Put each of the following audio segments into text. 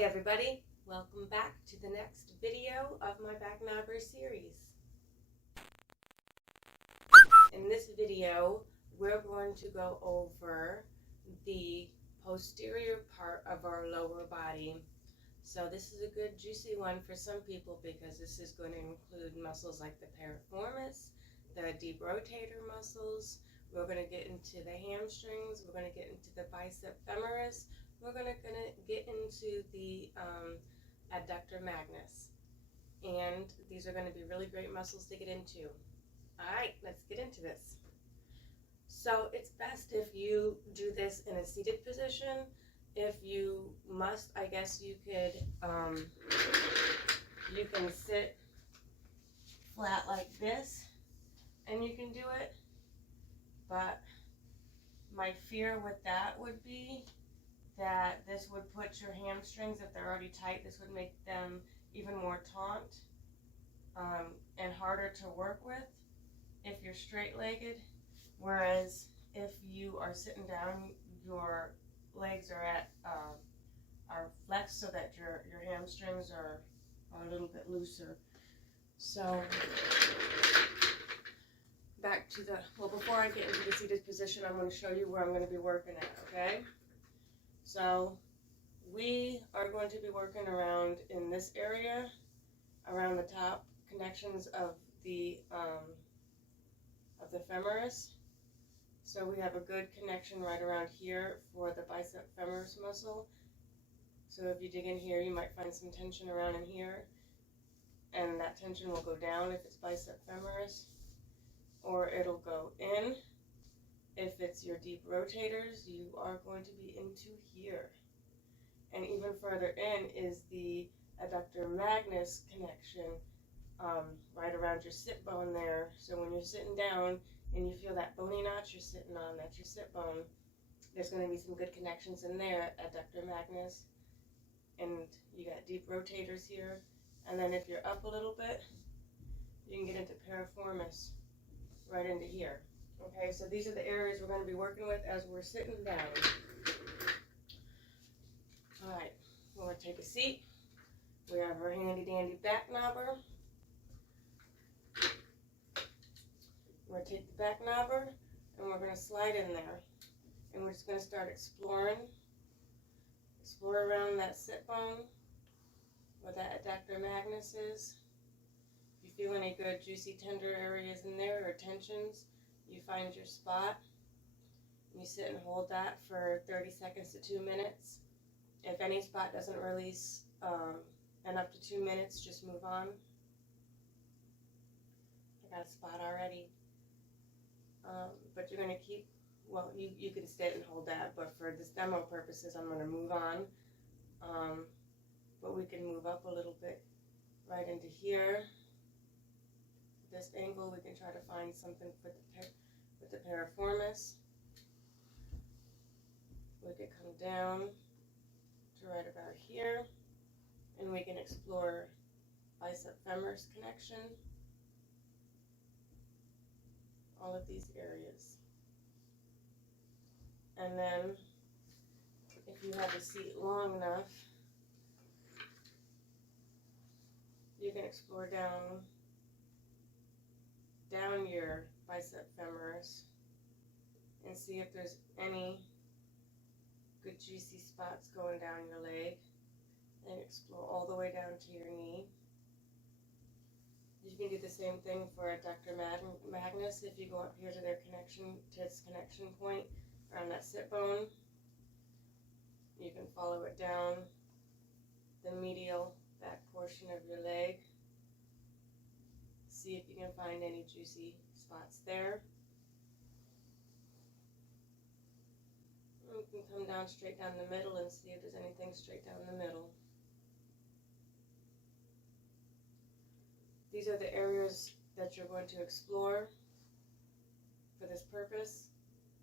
Hi everybody, welcome back to the next video of my back knobber series. In this video, we're going to go over the posterior part of our lower body. So this is a good juicy one for some people because this is going to include muscles like the piriformis, the deep rotator muscles. We're going to get into the hamstrings, we're going to get into the bicep femoris, we're going to get into the adductor magnus. And these are going to be really great muscles to get into. Alright, let's get into this. So it's best if you do this in a seated position. If you must, I guess you could, you can sit flat like this and you can do it. But my fear with that would be that this would put your hamstrings, if they're already tight, this would make them even more taut and harder to work with if you're straight-legged. Whereas if you are sitting down, your legs are flexed so that your hamstrings are a little bit looser. So back to the, before I get into the seated position, I'm going to show you where I'm going to be working at, okay? So we are going to be working around in this area, around the top connections of the femoris. So we have a good connection right around here for the bicep femoris muscle. So if you dig in here, you might find some tension around in here, and that tension will go down if it's bicep femoris, or it'll go in. If it's your deep rotators, you are going to be into here. And even further in is the adductor magnus connection, right around your sit bone there. So when you're sitting down and you feel that bony notch you're sitting on, that's your sit bone, there's going to be some good connections in there, adductor magnus. And you got deep rotators here. And then if you're up a little bit, you can get into piriformis, right into here. Okay, so these are the areas we're going to be working with as we're sitting down. Alright, we're going to take a seat. We have our handy dandy back knobber. We're going to take the back knobber and we're going to slide in there. And we're just going to start exploring. Explore around that sit bone where that adductor magnus is. If you feel any good juicy tender areas in there or tensions, you find your spot. You sit and hold that for 30 seconds to 2 minutes. If any spot doesn't release in up to 2 minutes, just move on. I got a spot already. But you're going to keep, well, you can sit and hold that, but for this demo purposes, I'm going to move on. But we can move up a little bit right into here. This angle, we can try to find something with the piriformis. We could come down to right about here, and we can explore bicep femoris connection. All of these areas. And then, if you have the seat long enough, you can explore down your bicep femoris and see if there's any good juicy spots going down your leg, and explore all the way down to your knee. You can do the same thing for adductor magnus. If you go up here to their connection, to its connection point around that sit bone, you can follow it down the medial back portion of your leg. See if you can find any juicy spots there. And you can come down straight down the middle and see if there's anything straight down the middle. These are the areas that you're going to explore for this purpose.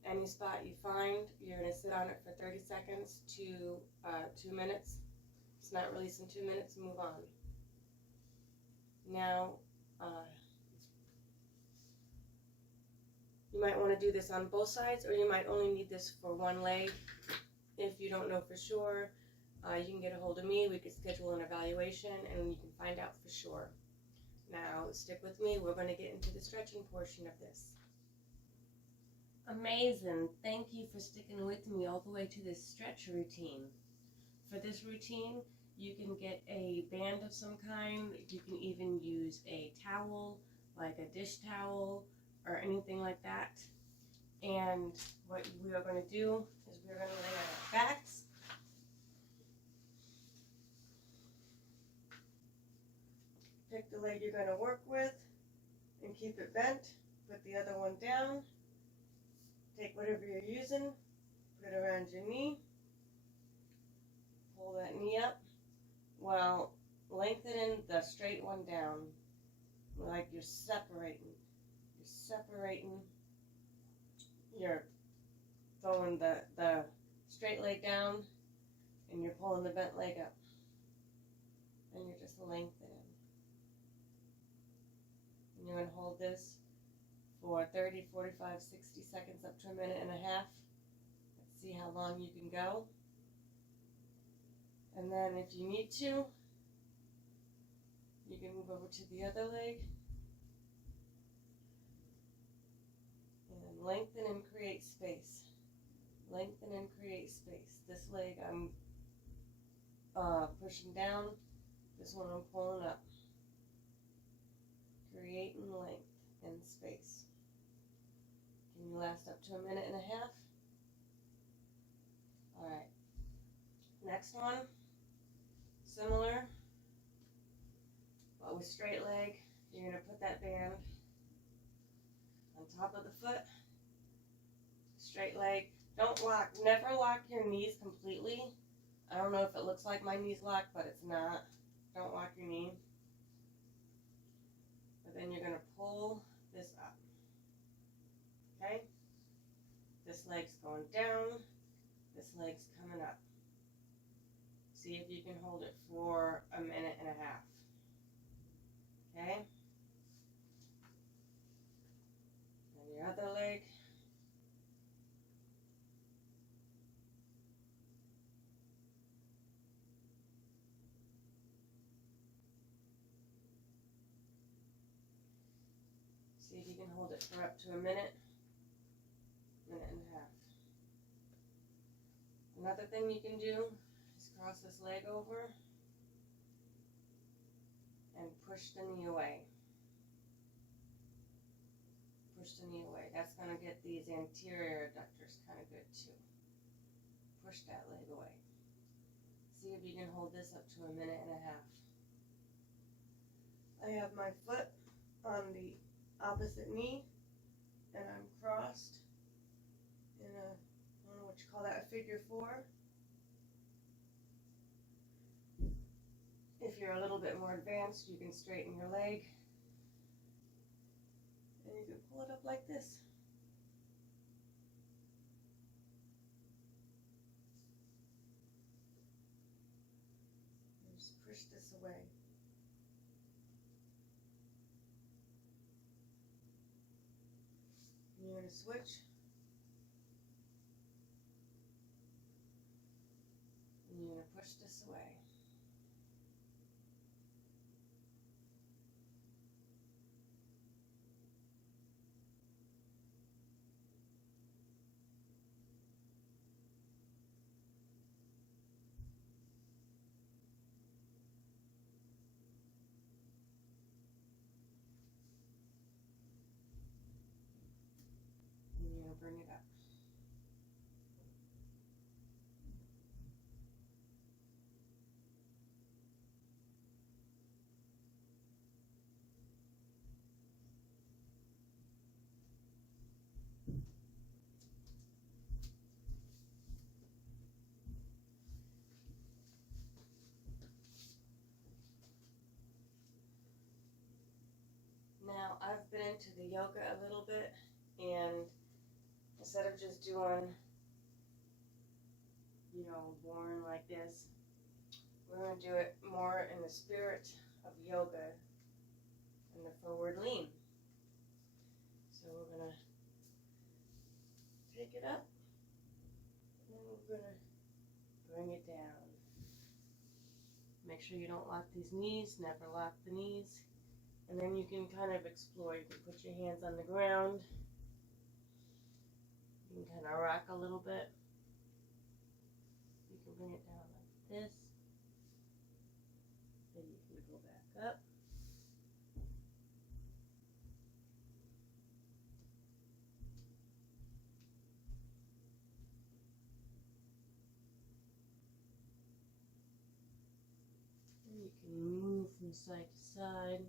Any spot you find, you're going to sit on it for 30 seconds to 2 minutes. It's not released in 2 minutes, move on. Now, you might want to do this on both sides, or you might only need this for one leg if you don't know for sure. you can get a hold of me. We could schedule an evaluation and you can find out for sure. Now, stick with me. We're going to get into the stretching portion of this. Amazing. Thank you for sticking with me all the way to this stretch routine. For this routine, you can get a band of some kind. You can even use a towel, like a dish towel or anything like that. And what we are going to do is we're going to lay on our backs. Pick the leg you're going to work with and keep it bent. Put the other one down. Take whatever you're using, put it around your knee. Pull that knee up while lengthening the straight one down, like you're separating. You're throwing the straight leg down and you're pulling the bent leg up. And you're just lengthening. And you're going to hold this for 30, 45, 60 seconds up to a minute and a half. Let's see how long you can go. And then if you need to, you can move over to the other leg. And lengthen and create space. Lengthen and create space. This leg I'm pushing down. This one I'm pulling up. Creating length and space. Can you last up to a minute and a half? Alright. Next one. Similar, but with straight leg. You're going to put that band on top of the foot. Straight leg. Don't lock, never lock your knees completely. I don't know if it looks like my knee's locked, but it's not. Don't lock your knee. But then you're going to pull this up. Okay? This leg's going down. This leg's coming up. See if you can hold it for a minute and a half. Okay? And your other leg. See if you can hold it for up to a minute and a half. Another thing you can do is cross this leg over and push the knee away. Push the knee away. That's going to get these anterior adductors kind of good too. Push that leg away. See if you can hold this up to a minute and a half. I have my foot on the opposite knee and I'm crossed in a, I don't know what you call that, a figure 4. If you're a little bit more advanced, you can straighten your leg and you can pull it up like this. And just push this away. And you're going to switch. And you're going to push this away. Bring it up. Now, I've been into the yoga a little bit, and instead of just doing, boring like this, we're going to do it more in the spirit of yoga and the forward lean. So we're going to take it up, and then we're going to bring it down. Make sure you don't lock these knees, never lock the knees. And then you can kind of explore. You can put your hands on the ground. You can kind of rock a little bit. You can bring it down like this. Then you can go back up. And you can move from side to side.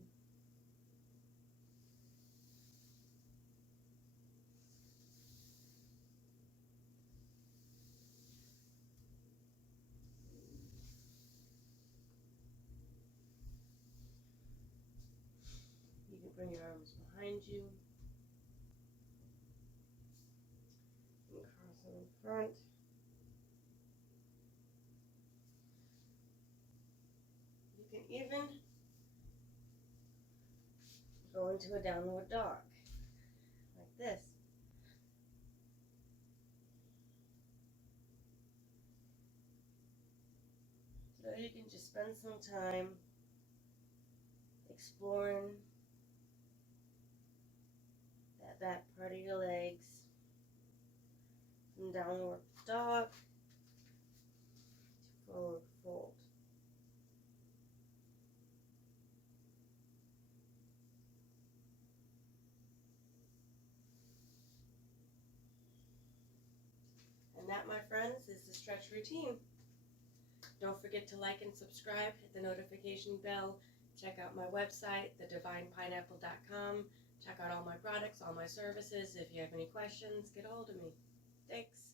You can bring your arms behind you. And cross them in front. You can even go into a downward dog, like this. So you can just spend some time exploring that back part of your legs. From downward dog to forward fold. And that, my friends, is the stretch routine. Don't forget to like and subscribe, hit the notification bell, check out my website, thedivinepineapple.com. Check out all my products, all my services. If you have any questions, get a hold of me. Thanks.